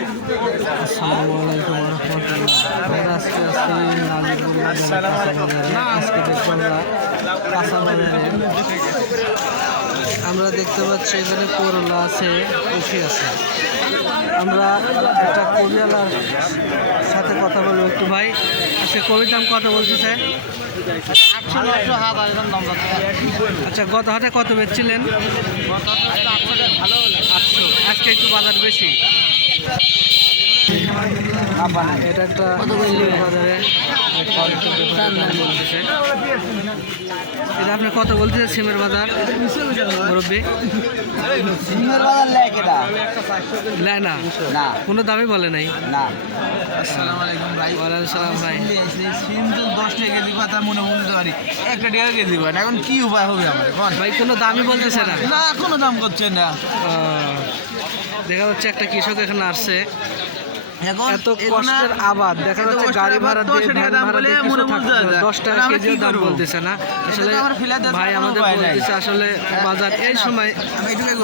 আসসালামু আলাইকুম ওয়া রাহমাতুল্লাহ। আমরা আজকে আছি নাজিরপুর বাজারে। আজকে দেখবো কাঁচা বাজারে। আমরা দেখতে পাচ্ছি এখানে করলা আছে, কফি আছে। আমরা একটা কবিওয়ালার সাথে কথা বলবো। একটু ভাই, আজকে কবির দাম কত বলছে স্যার? 800 হাজার দাম। আচ্ছা, গত হাটে কত বেচছিলেন? ভালো 800। আজকে একটু বাজার বেশি। এটা একটা বাজারে বলতেছে। এটা আপনি কত বলতেছেন সিমের বাজার মুরব্বী? সিমের বাজার লেখ এটা নেয় না, না কোনো দামই বলে নাই। না। আসসালামু আলাইকুম ভাই। ওয়ালাইকুম সালাম ভাই। সিম তো 10 টাকা কেজি কথা মনে বলতে পারি, 1 টাকা কেজি ভাই। এখন কি উপায় হবে আমাদের কোন ভাই? কোনো দামই বলতেছে না। না, কোনো দাম করছে না। দেখা যাচ্ছে একটা কৃষক এখানে আসছে, এখন এত কষ্টের আবাদ, দেখা যাচ্ছে গাড়ি ভাড়া দিয়ে 10 টাকা কেজিও দাম বলতেছে না। আসলে ভাই আমাদের বলতেছে আসলে বাজার এই সময় আমি এটুকুই